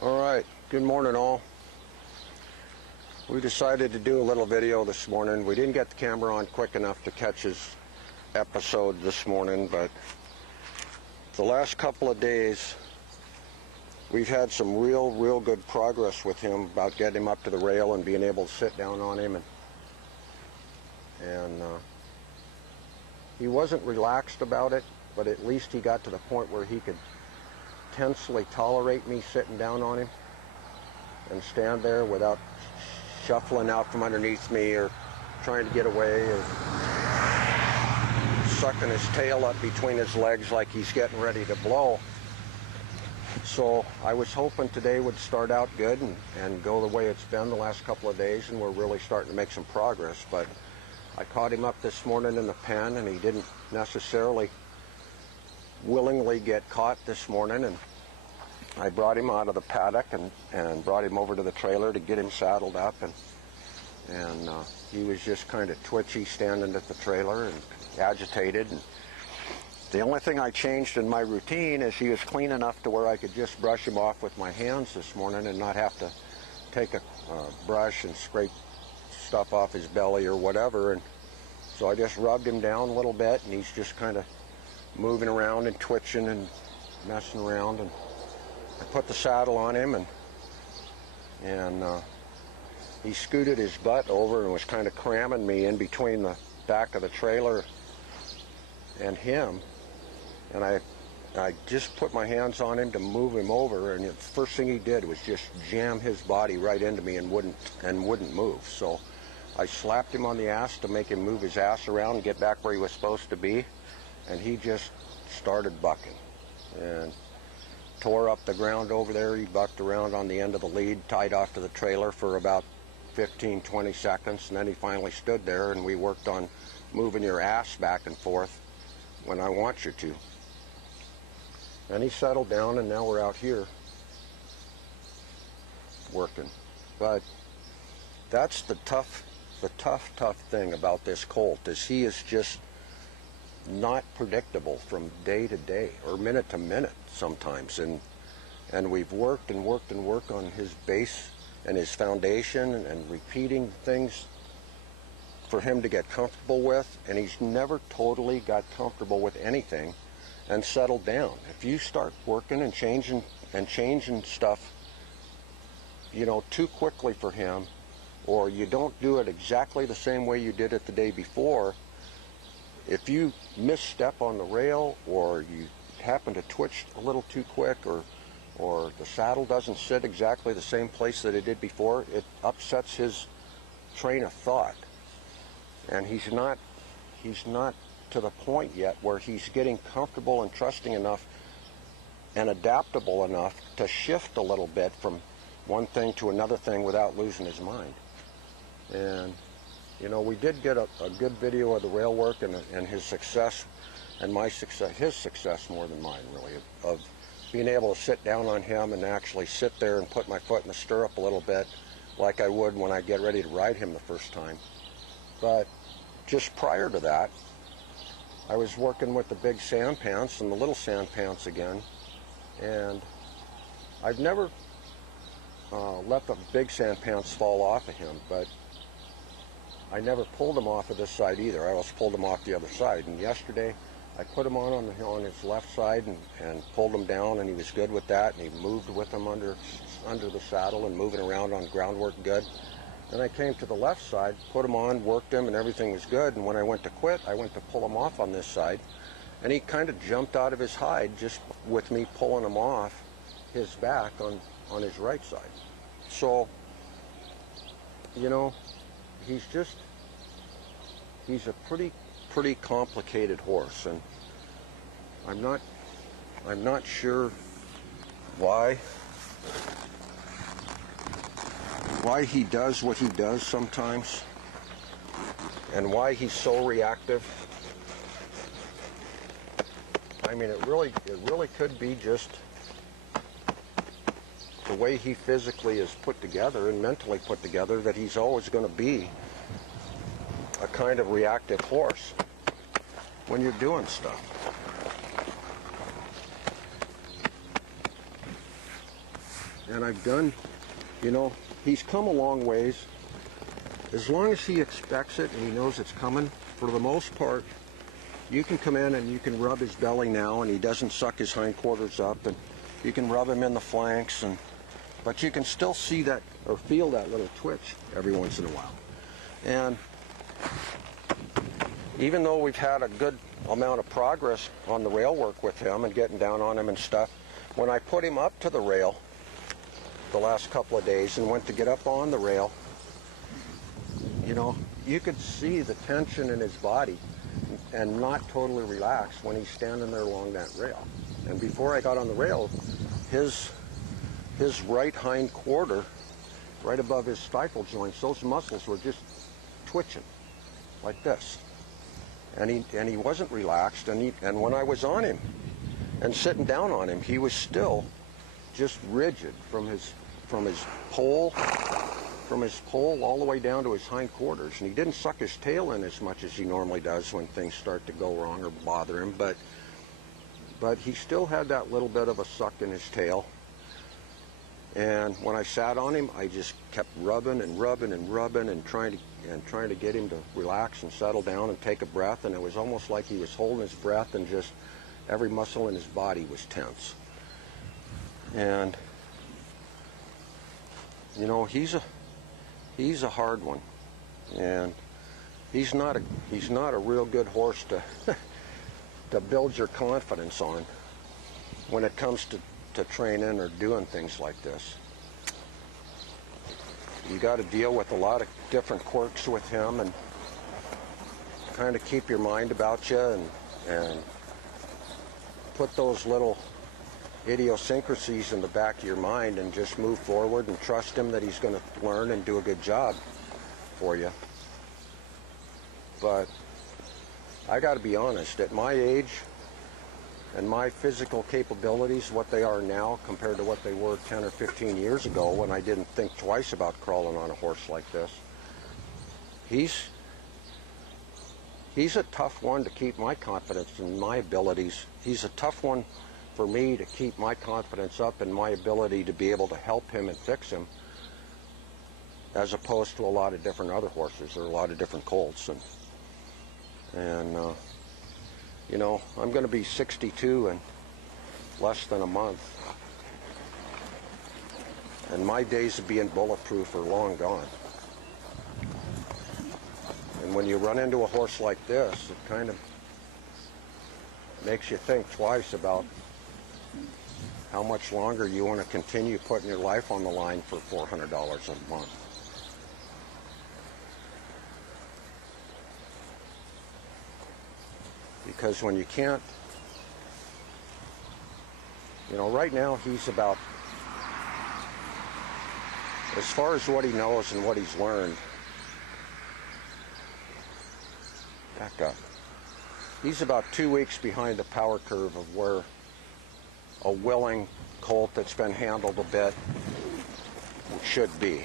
Alright, good morning all. We decided to do a little video this morning. We didn't get the camera on quick enough to catch his episode this morning, but the last couple of days we've had some real good progress with him about getting him up to the rail and being able to sit down on him, and he wasn't relaxed about it, but at least he got to the point where he could tensely tolerate me sitting down on him and stand there without shuffling out from underneath me or trying to get away or sucking his tail up between his legs like he's getting ready to blow. So I was hoping today would start out good and go the way it's been the last couple of days, and we're really starting to make some progress. But I caught him up this morning in the pen, and he didn't necessarily willingly get caught this morning, and I brought him out of the paddock and brought him over to the trailer to get him saddled up, and he was just kind of twitchy standing at the trailer and agitated. And the only thing I changed in my routine is he was clean enough to where I could just brush him off with my hands this morning and not have to take a brush and scrape stuff off his belly or whatever. And so I just rubbed him down a little bit, and he's just kind of moving around and twitching and messing around. And I put the saddle on him, and he scooted his butt over and was kind of cramming me in between the back of the trailer and him. And I just put my hands on him to move him over, and the first thing he did was just jam his body right into me and wouldn't move. So I slapped him on the ass to make him move his ass around and get back where he was supposed to be, and he just started bucking and tore up the ground over there. He bucked around on the end of the lead, tied off to the trailer for about 15-20 seconds, and then he finally stood there, and we worked on moving your ass back and forth when I want you to. And he settled down, and now we're out here working. But that's the tough thing about this colt, is he is just not predictable from day to day or minute to minute sometimes, and we've worked on his base and his foundation and repeating things for him to get comfortable with, and he's never totally got comfortable with anything and settled down. If you start working and changing stuff, you know, too quickly for him, or you don't do it exactly the same way you did it the day before, if you misstep on the rail, or you happen to twitch a little too quick, or the saddle doesn't sit exactly the same place that it did before, it upsets his train of thought. And he's not to the point yet where he's getting comfortable and trusting enough and adaptable enough to shift a little bit from one thing to another thing without losing his mind. And you know, we did get a good video of the rail work and his success, and my success, his success more than mine really, of being able to sit down on him and actually sit there and put my foot in the stirrup a little bit like I would when I get ready to ride him the first time. But just prior to that, I was working with the big sand pants and the little sand pants again, and I've never let the big sand pants fall off of him, but I never pulled him off of this side either. I always pulled him off the other side. And yesterday, I put him on his left side and pulled him down, and he was good with that. And he moved with him under the saddle and moving around on groundwork good. Then I came to the left side, put him on, worked him, and everything was good. And when I went to quit, I went to pull him off on this side, and he kind of jumped out of his hide just with me pulling him off his back on his right side. So, you know, he's a pretty complicated horse, and I'm not sure why he does what he does sometimes, and why he's so reactive. I mean, it really could be just the way he physically is put together and mentally put together, that he's always going to be a kind of reactive horse when you're doing stuff. And I've done, you know, he's come a long ways. As long as he expects it and he knows it's coming, for the most part, you can come in and you can rub his belly now and he doesn't suck his hindquarters up, and you can rub him in the flanks, but you can still see that or feel that little twitch every once in a while. And even though we've had a good amount of progress on the rail work with him and getting down on him and stuff, when I put him up to the rail the last couple of days and went to get up on the rail, you know, you could see the tension in his body and not totally relaxed when he's standing there along that rail. And before I got on the rail, his right hind quarter, right above his stifle joints, those muscles were just twitching like this. And he wasn't relaxed, and when I was on him and sitting down on him, he was still just rigid from his pole all the way down to his hindquarters. And he didn't suck his tail in as much as he normally does when things start to go wrong or bother him, but he still had that little bit of a suck in his tail. And when I sat on him, I just kept rubbing and rubbing and rubbing and trying to get him to relax and settle down and take a breath. And it was almost like he was holding his breath and just every muscle in his body was tense. And you know, he's a hard one, and he's not a real good horse to to build your confidence on when it comes to training or doing things like this. You got to deal with a lot of different quirks with him and kind of keep your mind about you and put those little idiosyncrasies in the back of your mind and just move forward and trust him that he's going to learn and do a good job for you. But I got to be honest, at my age and my physical capabilities, what they are now compared to what they were 10 or 15 years ago when I didn't think twice about crawling on a horse like this, he's a tough one to keep my confidence in my abilities. He's a tough one for me to keep my confidence up in my ability to be able to help him and fix him, as opposed to a lot of different other horses or a lot of different colts. And you know, I'm going to be 62 in less than a month, and my days of being bulletproof are long gone. And when you run into a horse like this, it kind of makes you think twice about how much longer you want to continue putting your life on the line for $400 a month. Because when you can't, you know, right now he's about, as far as what he knows and what he's learned, back up, he's about 2 weeks behind the power curve of where a willing colt that's been handled a bit should be.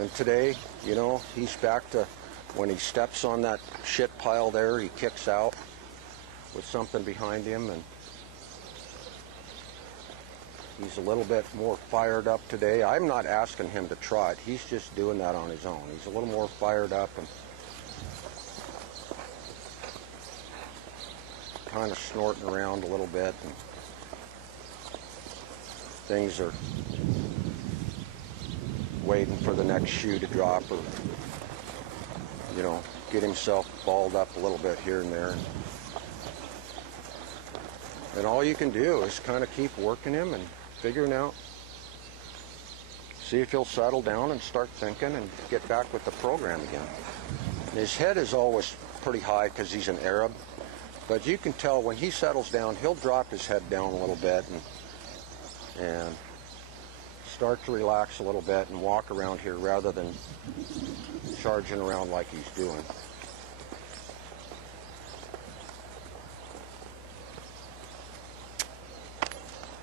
And today, you know, he's back to when he steps on that shit pile there, he kicks out with something behind him, and he's a little bit more fired up today. I'm not asking him to trot. He's just doing that on his own. He's a little more fired up and kind of snorting around a little bit, and things are waiting for the next shoe to drop, or you know, get himself balled up a little bit here and there. And all you can do is kind of keep working him and figuring out, see if he'll settle down and start thinking and get back with the program again. And his head is always pretty high because he's an Arab, but you can tell when he settles down, he'll drop his head down a little bit and start to relax a little bit and walk around here rather than charging around like he's doing.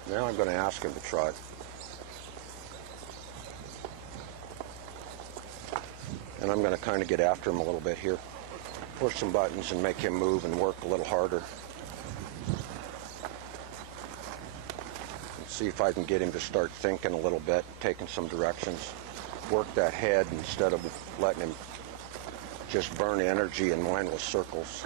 Now I'm going to ask him to trot. And I'm going to kind of get after him a little bit here. Push some buttons and make him move and work a little harder. See if I can get him to start thinking a little bit, taking some directions. Work that head instead of letting him just burn energy in mindless circles.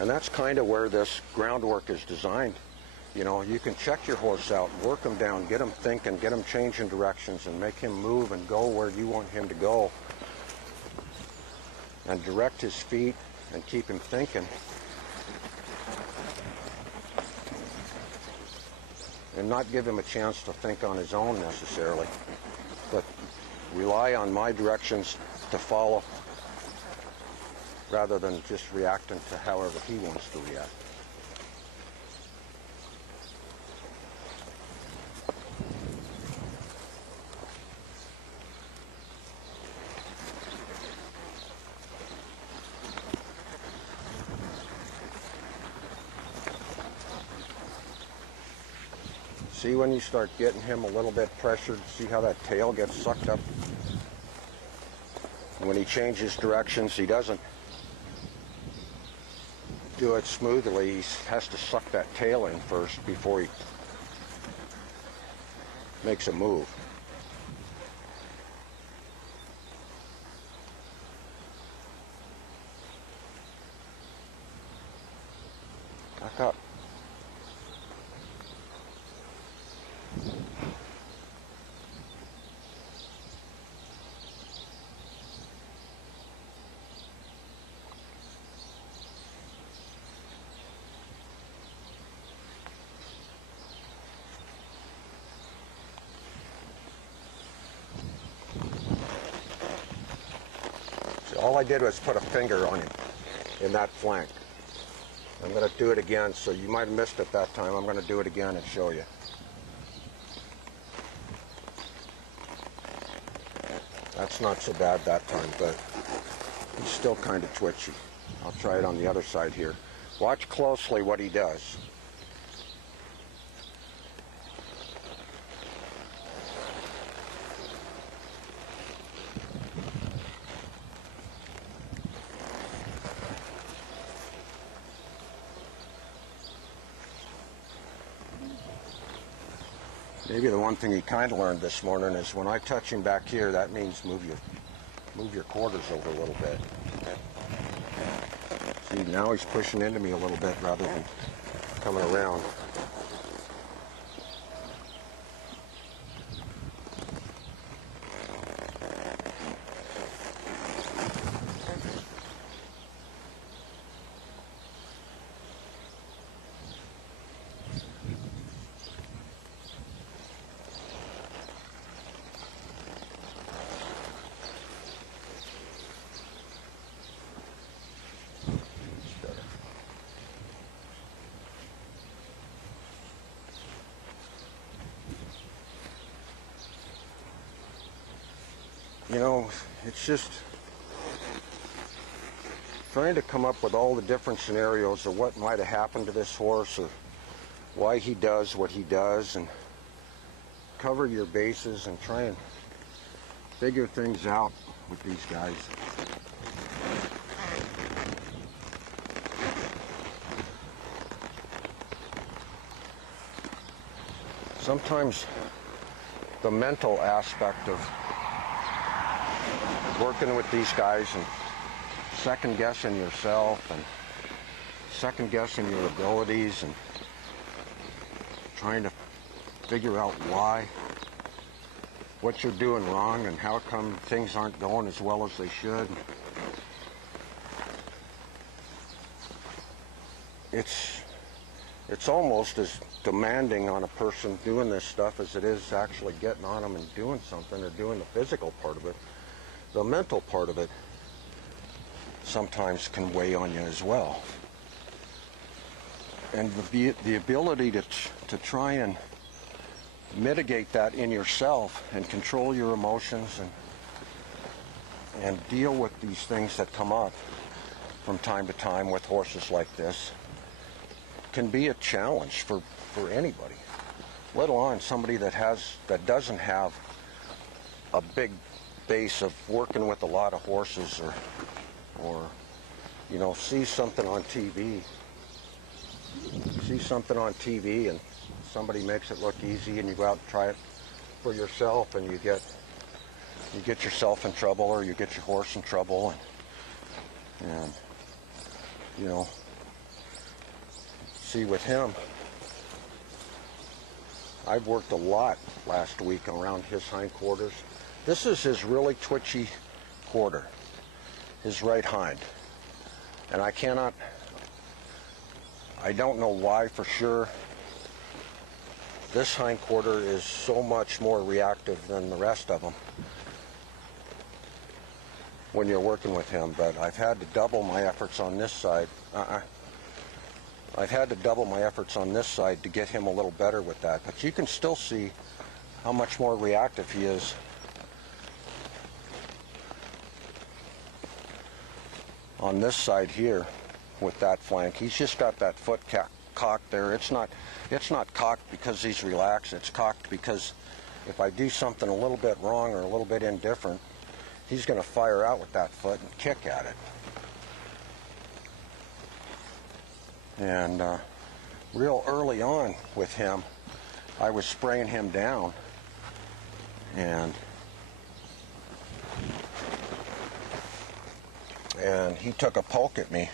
And that's kind of where this groundwork is designed. You know, you can check your horse out, work him down, get him thinking, get him changing directions, and make him move and go where you want him to go. And direct his feet and keep him thinking. And not give him a chance to think on his own necessarily, but rely on my directions to follow rather than just reacting to however he wants to react. See when you start getting him a little bit pressured, see how that tail gets sucked up? When he changes directions, he doesn't do it smoothly. He has to suck that tail in first before he makes a move. Back up. All I did was put a finger on him in that flank. I'm going to do it again, so you might have missed it that time. I'm going to do it again and show you. That's not so bad that time, but he's still kind of twitchy. I'll try it on the other side here. Watch closely what he does. Maybe the one thing he kind of learned this morning is when I touch him back here, that means move your quarters over a little bit. See, now he's pushing into me a little bit rather than coming around. You know, it's just trying to come up with all the different scenarios of what might have happened to this horse or why he does what he does, and cover your bases and try and figure things out with these guys. Sometimes the mental aspect of working with these guys and second guessing yourself and second guessing your abilities and trying to figure out what you're doing wrong and how come things aren't going as well as they should. It's almost as demanding on a person doing this stuff as it is actually getting on them and doing something or doing the physical part of it. The mental part of it sometimes can weigh on you as well. And the ability to try and mitigate that in yourself and control your emotions and deal with these things that come up from time to time with horses like this can be a challenge for anybody, let alone somebody that doesn't have a big base of working with a lot of horses or you know, sees something on TV, sees something on TV and somebody makes it look easy, and you go out and try it for yourself, and you get yourself in trouble, or you get your horse in trouble, and you know, see, with him, I've worked a lot last week around his hindquarters. This is his really twitchy quarter, his right hind. And I don't know why for sure. This hindquarter is so much more reactive than the rest of them when you're working with him, but I've had to double my efforts on this side. I've had to double my efforts on this side to get him a little better with that, but you can still see how much more reactive he is on this side here with that flank. He's just got that foot cocked there. It's not cocked because he's relaxed. It's cocked because if I do something a little bit wrong or a little bit indifferent, he's going to fire out with that foot and kick at it. And real early on with him, I was spraying him down, and he took a poke at me,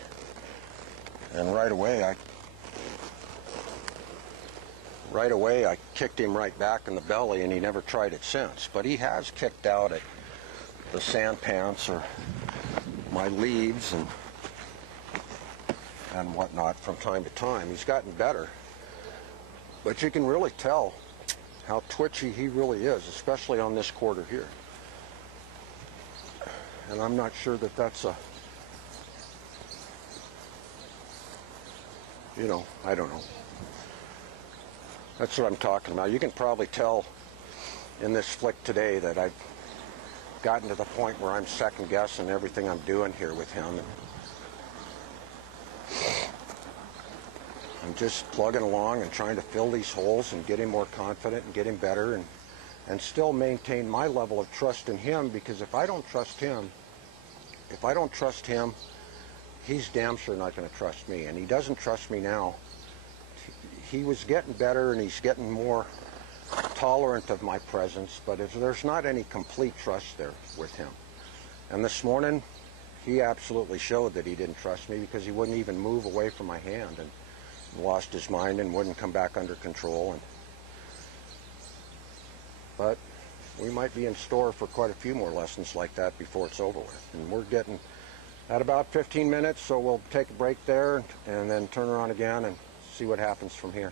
and right away I kicked him right back in the belly, and he never tried it since. But he has kicked out at the sand pants or my leads and whatnot from time to time. He's gotten better, but you can really tell how twitchy he really is, especially on this quarter here. And I'm not sure that that's a, you know, I don't know. That's what I'm talking about. You can probably tell in this flick today that I've gotten to the point where I'm second guessing everything I'm doing here with him. I'm just plugging along and trying to fill these holes and get him more confident and get him better, and still maintain my level of trust in him, because if I don't trust him, he's damn sure not going to trust me, and he doesn't trust me now. He was getting better, and he's getting more tolerant of my presence, but there's not any complete trust there with him. And this morning, he absolutely showed that he didn't trust me, because he wouldn't even move away from my hand, and lost his mind and wouldn't come back under control. But we might be in store for quite a few more lessons like that before it's over with. And we're getting at about 15 minutes, so we'll take a break there and then turn around again and see what happens from here.